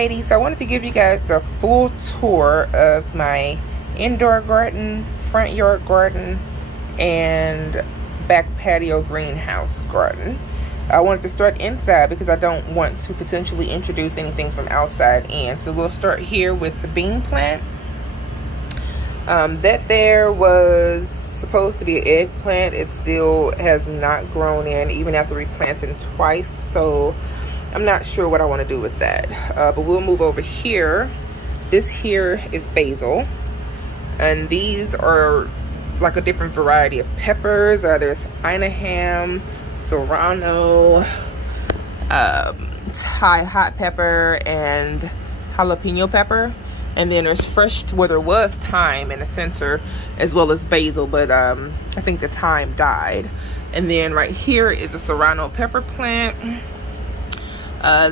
Alrighty, so I wanted to give you guys a full tour of my indoor garden, front yard garden, and back patio greenhouse garden. I wanted to start inside because I don't want to potentially introduce anything from outside in. So we'll start here with the bean plant. That there was supposed to be an eggplant. It still has not grown in even after replanting twice. So I'm not sure what I want to do with that. But we'll move over here. This here is basil. And these are like a different variety of peppers. There's Inaham, serrano, Thai hot pepper, and jalapeno pepper. And then there's fresh, well, there was thyme in the center as well as basil, but I think the thyme died. And then right here is a serrano pepper plant.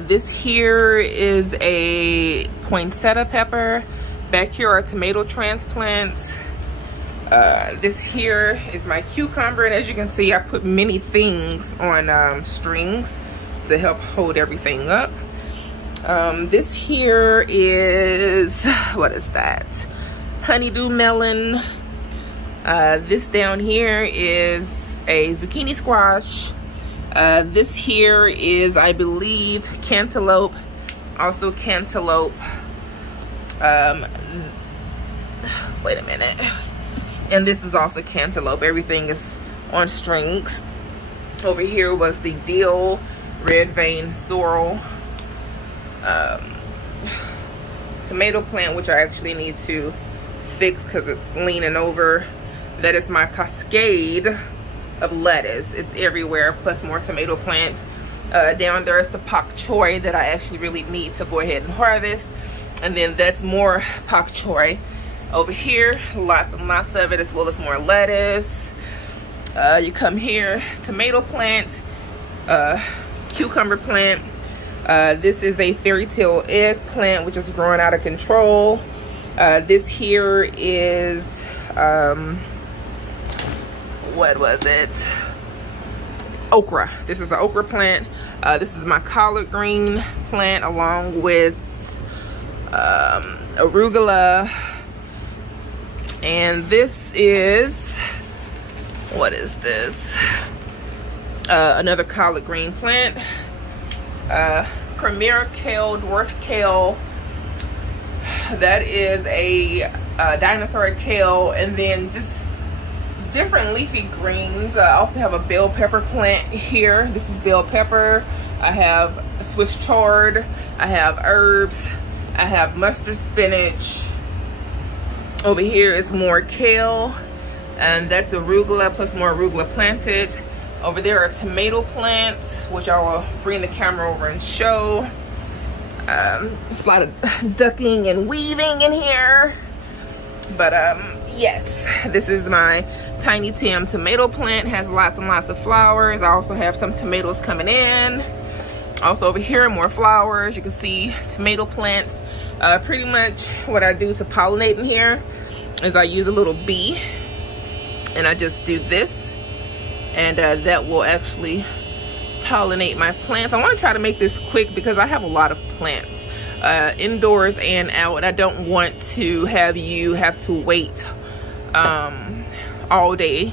This here is a poinsettia pepper. Back here are tomato transplants. This here is my cucumber, and as you can see, I put many things on strings to help hold everything up. This here is, what is that? Honeydew melon. This down here is a zucchini squash. This here is, I believe, cantaloupe. Also cantaloupe. Wait a minute. And this is also cantaloupe. Everything is on strings. Over here was the dill, red vein sorrel, tomato plant, which I actually need to fix because it's leaning over. That is my cascade of lettuce. It's everywhere, plus more tomato plants. Down there is the pak choi that I actually really need to go ahead and harvest. And then that's more pak choi. Over here, lots and lots of it, as well as more lettuce. You come here, tomato plant, cucumber plant. This is a fairy tale eggplant, which is growing out of control. This here is, what was it? Okra. This is an okra plant. This is my collard green plant, along with arugula. And this is, what is this? Another collard green plant. Premier kale, dwarf kale. That is a dinosaur kale. And then just different leafy greens. I also have a bell pepper plant here. This is bell pepper. I have Swiss chard. I have herbs. I have mustard spinach. Over here is more kale, and that's arugula, plus more arugula planted. Over there are tomato plants, which I will bring the camera over and show. It's a lot of ducking and weaving in here. But yes, this is my Tiny Tim tomato plant. Has lots and lots of flowers. I also have some tomatoes coming in. Also over here, more flowers. You can see tomato plants. Pretty much what I do to pollinate in here is I use a little bee, and I just do this, and that will actually pollinate my plants. I want to try to make this quick because I have a lot of plants, indoors and out, and I don't want to have you have to wait all day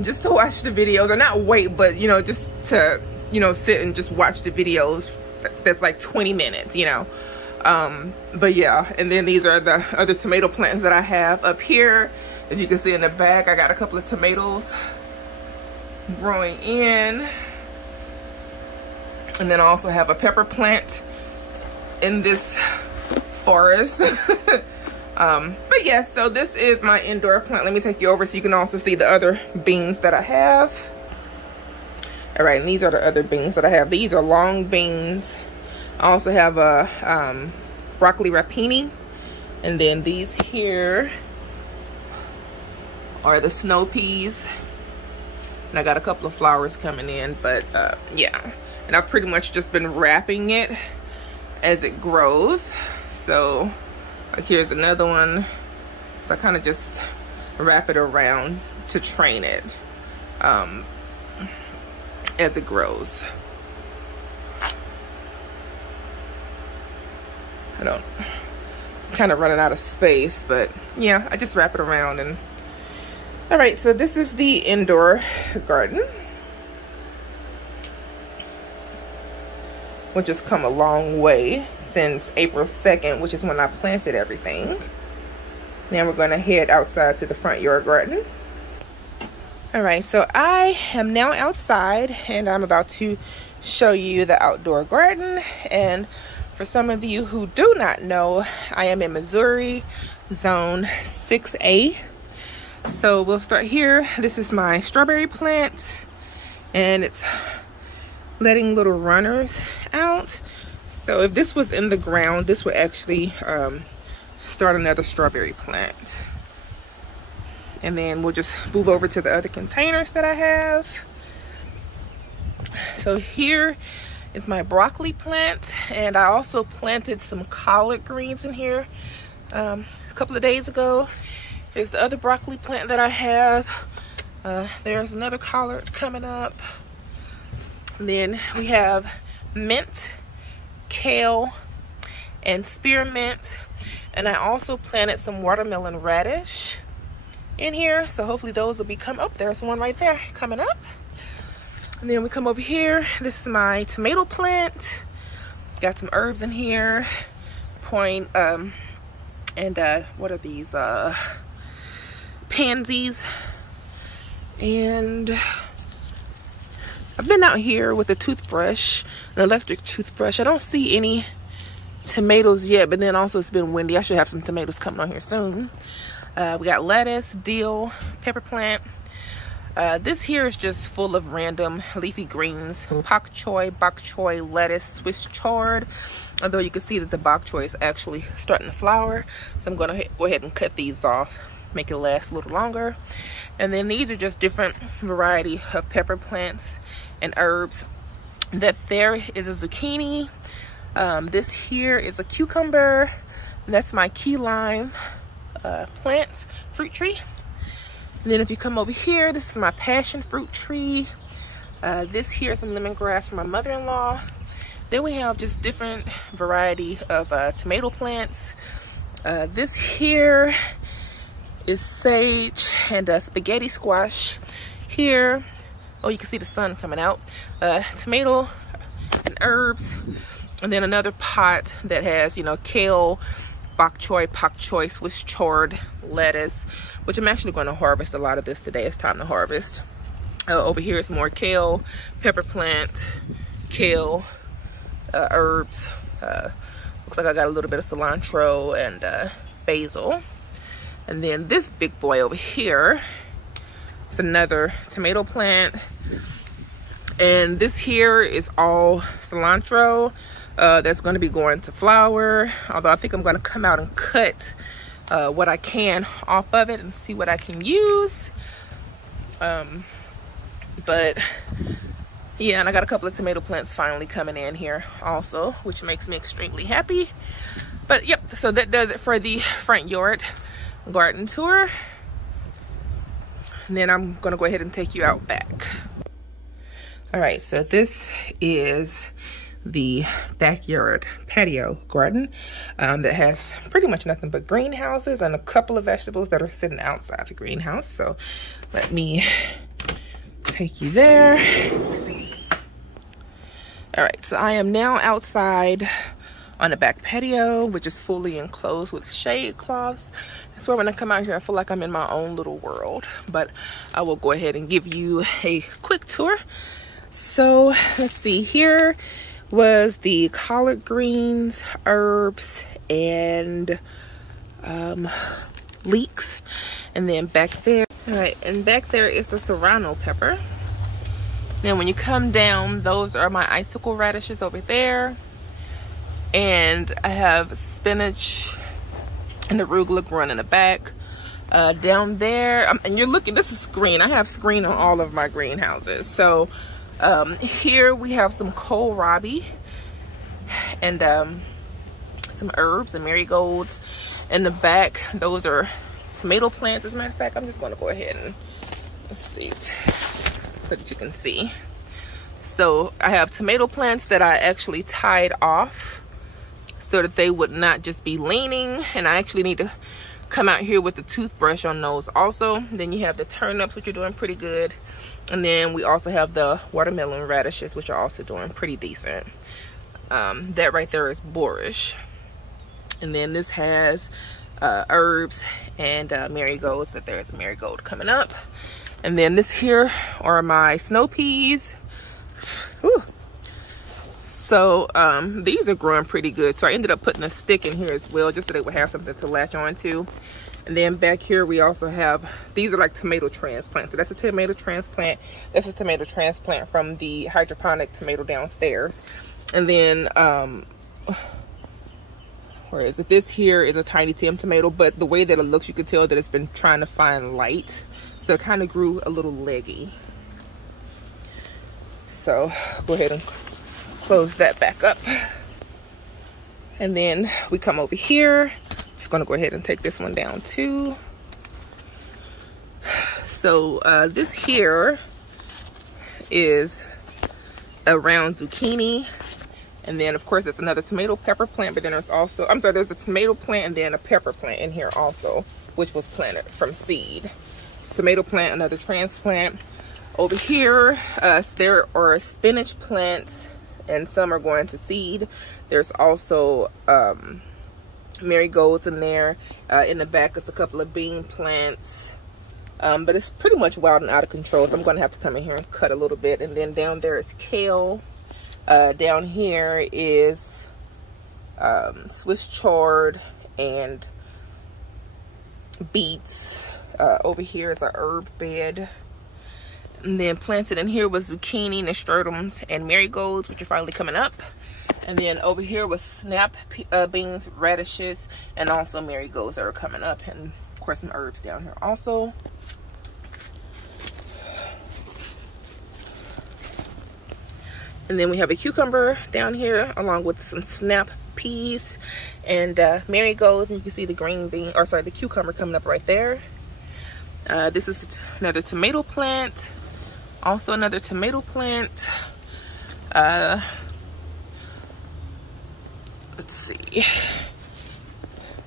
just to watch the videos, or not wait, but you know, just to, you know, sit and just watch the videos. That's like 20 minutes, you know. But yeah, and then these are the other tomato plants that I have up here. As you can see in the back, I got a couple of tomatoes growing in. And then I also have a pepper plant in this forest. But yes, so this is my indoor plant. Let me take you over so you can also see the other beans that I have. All right, and these are the other beans that I have. These are long beans. I also have a broccoli rapini, and then these here are the snow peas, and I got a couple of flowers coming in. But yeah, and I've pretty much just been wrapping it as it grows. So like here's another one. So I kind of just wrap it around to train it as it grows. I'm kind of running out of space, but yeah, I just wrap it around. And all right, so this is the indoor garden, which has come a long way since April 2nd, which is when I planted everything. Now we're going to head outside to the front yard garden. All right, so I am now outside and I'm about to show you the outdoor garden. And for some of you who do not know, I am in Missouri, zone 6A. So we'll start here. This is my strawberry plant and it's letting little runners out. So if this was in the ground, this would actually start another strawberry plant. And then we'll just move over to the other containers that I have. So here is my broccoli plant, and I also planted some collard greens in here a couple of days ago. Here's the other broccoli plant that I have. There's another collard coming up. And then we have mint, kale, and spearmint. And I also planted some watermelon radish in here. So hopefully those will be come up. There's one right there coming up. And then we come over here. This is my tomato plant. Got some herbs in here. What are these? Pansies. And I've been out here with a toothbrush, an electric toothbrush. I don't see any tomatoes yet, but then also it's been windy. I should have some tomatoes coming on here soon. We got lettuce, dill, pepper plant. This here is just full of random leafy greens. Bok choy, lettuce, Swiss chard. Although you can see that the bok choy is actually starting to flower. So I'm gonna go ahead and cut these off, make it last a little longer. And then these are just different variety of pepper plants and herbs. That there is a zucchini. This here is a cucumber. That's my key lime plant, fruit tree. And then if you come over here, this is my passion fruit tree. This here is some lemongrass from my mother-in-law. Then we have just different variety of tomato plants. This here is sage and spaghetti squash here. Oh, you can see the sun coming out. Tomato and herbs. And then another pot that has, you know, kale, bok choy, Swiss chard, lettuce, which I'm actually going to harvest a lot of this today. It's time to harvest. Over here is more kale, pepper plant, kale, herbs. Looks like I got a little bit of cilantro and basil. And then this big boy over here is another tomato plant. And this here is all cilantro. That's going to be going to flower, although I think I'm going to come out and cut what I can off of it and see what I can use. But yeah, and I got a couple of tomato plants finally coming in here also, which makes me extremely happy. But yep, so that does it for the front yard garden tour. And then I'm going to go ahead and take you out back. All right, so this is the backyard patio garden that has pretty much nothing but greenhouses and a couple of vegetables that are sitting outside the greenhouse. So let me take you there. All right, so I am now outside on the back patio, which is fully enclosed with shade cloths. That's where when I come out here, I feel like I'm in my own little world. But I will go ahead and give you a quick tour. So let's see, here was the collard greens, herbs, and leeks. And then back there, all right, and back there is the serrano pepper. Then when you come down, those are my icicle radishes over there. And I have spinach and arugula growing in the back. Down there, and you're looking, this is screen. I have screen on all of my greenhouses. So here we have some kohlrabi and some herbs and marigolds. In the back, those are tomato plants. As a matter of fact, I'm just going to go ahead and let's see so that you can see. So I have tomato plants that I actually tied off so that they would not just be leaning. And I actually need to come out here with the toothbrush on those also. Then you have the turnips, which are doing pretty good. And then we also have the watermelon radishes, which are also doing pretty decent. That right there is boorish. And then this has herbs and marigolds. That there is a marigold coming up. And then this here are my snow peas. Whew. So these are growing pretty good. So I ended up putting a stick in here as well, just so they would have something to latch on to. And then back here we also have, these are like tomato transplants. So that's a tomato transplant. That's a tomato transplant from the hydroponic tomato downstairs. And then where is it? This here is a tiny Tim tomato, but the way that it looks, you can tell that it's been trying to find light. So it kind of grew a little leggy. So go ahead and close that back up. And then we come over here. Just gonna go ahead and take this one down too. So this here is a round zucchini. And then of course there's another tomato pepper plant, but then there's also, I'm sorry, there's a tomato plant and then a pepper plant in here also, which was planted from seed. Tomato plant, another transplant. Over here, there are spinach plants, and some are going to seed. There's also marigolds in there. In the back is a couple of bean plants. But it's pretty much wild and out of control, so I'm going to have to come in here and cut a little bit. And then down there is kale. Down here is Swiss chard and beets. Over here is a herb bed. And then planted in here was zucchini, nasturtiums, and marigolds, which are finally coming up. And then over here was snap beans, radishes, and also marigolds that are coming up. And of course some herbs down here also. And then we have a cucumber down here along with some snap peas and marigolds. And you can see the green bean, or sorry, the cucumber coming up right there. This is another tomato plant. Also another tomato plant. Let's see.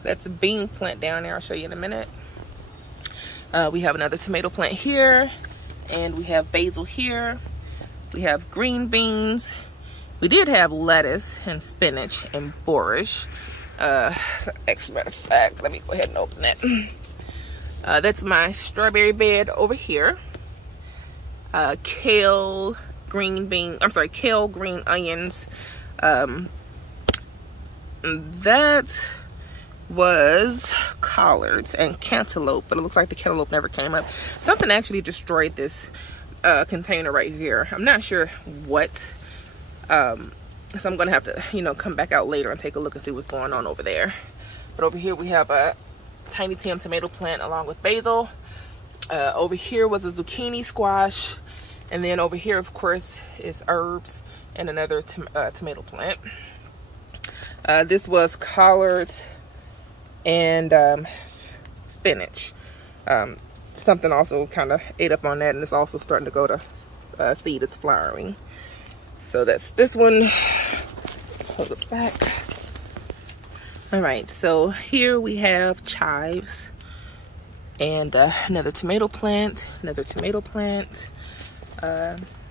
That's a bean plant down there. I'll show you in a minute. We have another tomato plant here. And we have basil here. We have green beans. We did have lettuce and spinach and boorish. Actually, matter of fact, let me go ahead and open it. That's my strawberry bed over here. Kale, green bean, I'm sorry, kale, green onions. That was collards and cantaloupe, but it looks like the cantaloupe never came up. Something actually destroyed this container right here. I'm not sure what. So I'm gonna have to, you know, come back out later and take a look and see what's going on over there. But over here we have a tiny Tim tomato plant along with basil. Over here was a zucchini squash, and then over here of course is herbs and another tomato plant. This was collards and spinach. Something also kind of ate up on that, and it's also starting to go to seed. It's flowering. So that's this one. Hold it back. All right, so here we have chives and another tomato plant,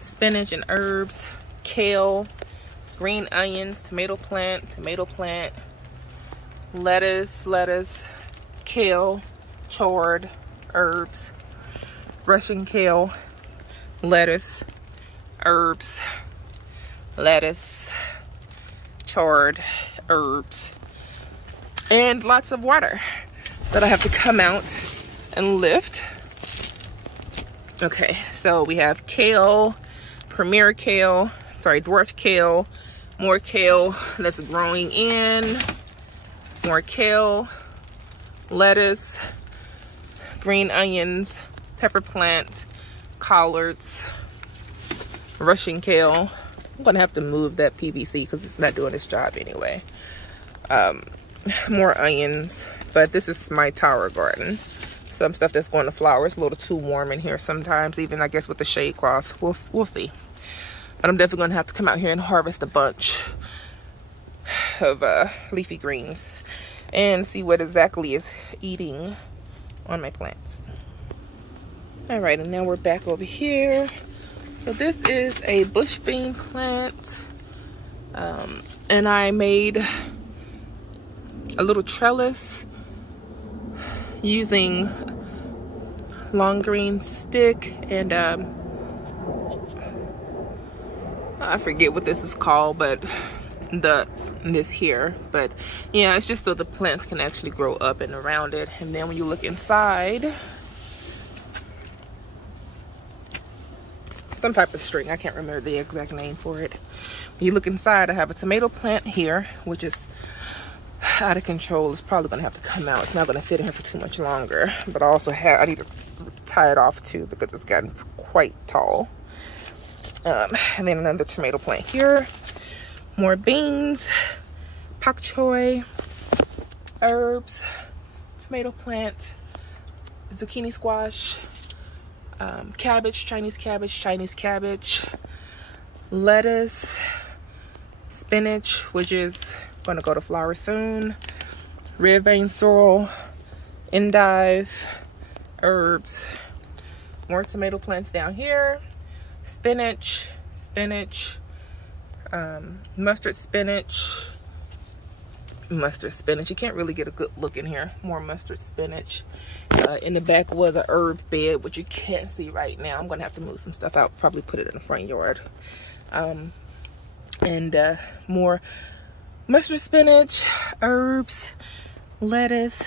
spinach and herbs, kale, green onions, tomato plant, lettuce, kale, chard, herbs, Russian kale, lettuce, herbs, lettuce, chard, herbs, and lots of water that I have to come out and lift. Okay, so we have kale, premier kale, sorry, dwarf kale, more kale that's growing in, more kale, lettuce, green onions, pepper plant, collards, Russian kale. I'm gonna have to move that PVC because it's not doing its job anyway. More onions, but this is my tower garden. Some stuff that's going to flower. It's a little too warm in here sometimes, even I guess with the shade cloth. We'll see. But I'm definitely gonna have to come out here and harvest a bunch. of leafy greens and see what exactly is eating on my plants. All right, and now we're back over here. So this is a bush bean plant, and I made a little trellis using long green stick and I forget what this is called, but this here, but yeah, it's just so the plants can actually grow up and around it. And then when you look inside, some type of string, I can't remember the exact name for it. When you look inside, I have a tomato plant here, which is out of control. It's probably gonna have to come out. It's not gonna fit in here for too much longer, but I also have, I need to tie it off too because it's gotten quite tall. And then another tomato plant here, more beans, pak choi, herbs, tomato plant, zucchini squash, cabbage, Chinese cabbage, lettuce, spinach, which is gonna go to flower soon, red vein sorrel, endive, herbs, more tomato plants down here, spinach, mustard spinach. You can't really get a good look in here. More mustard spinach. In the back was a herb bed, which you can't see right now. I'm gonna have to move some stuff out, probably put it in the front yard. And more mustard spinach, herbs, lettuce.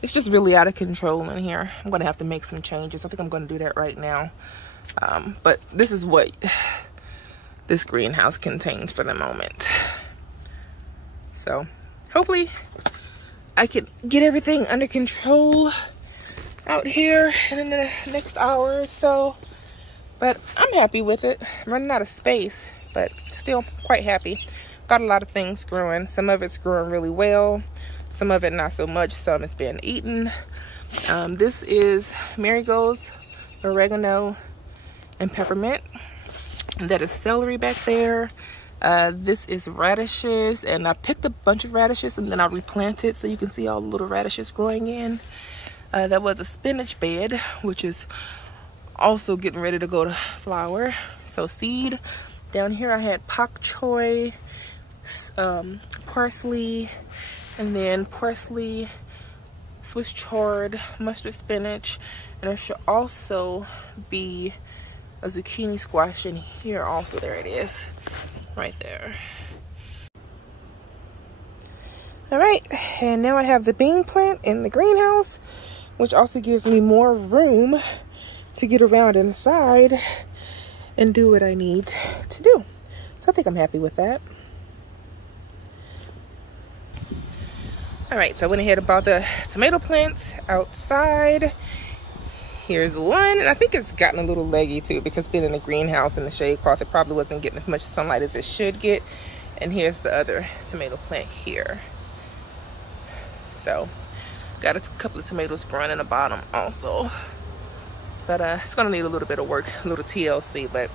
It's just really out of control in here. I'm gonna have to make some changes. I think I'm gonna do that right now. But this is what this greenhouse contains for the moment. So hopefully I can get everything under control out here in the next hour or so. But I'm happy with it. I'm running out of space, but still quite happy. Got a lot of things growing. Some of it's growing really well. Some of it not so much. Some has been eaten. This is marigolds, oregano, and peppermint. That is celery back there. This is radishes, and I picked a bunch of radishes and then I replanted so you can see all the little radishes growing in. That was a spinach bed, which is also getting ready to go to flower. So seed. Down here I had pak choi, parsley, and then parsley, Swiss chard, mustard spinach, and there should also be a zucchini squash in here also. There it is, right there. All right, and now I have the bean plant in the greenhouse, which also gives me more room to get around inside and do what I need to do. So I think I'm happy with that. All right, so I went ahead and bought the tomato plants outside. Here's one, and I think it's gotten a little leggy too because being in the greenhouse in the shade cloth, it probably wasn't getting as much sunlight as it should get. And here's the other tomato plant here. So got a couple of tomatoes growing in the bottom also. But it's gonna need a little bit of work, a little TLC, but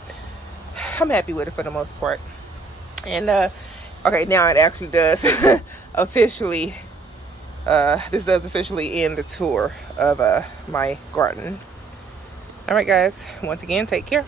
I'm happy with it for the most part. And okay, now it actually does officially, this does officially end the tour of my garden. All right, guys, once again, take care.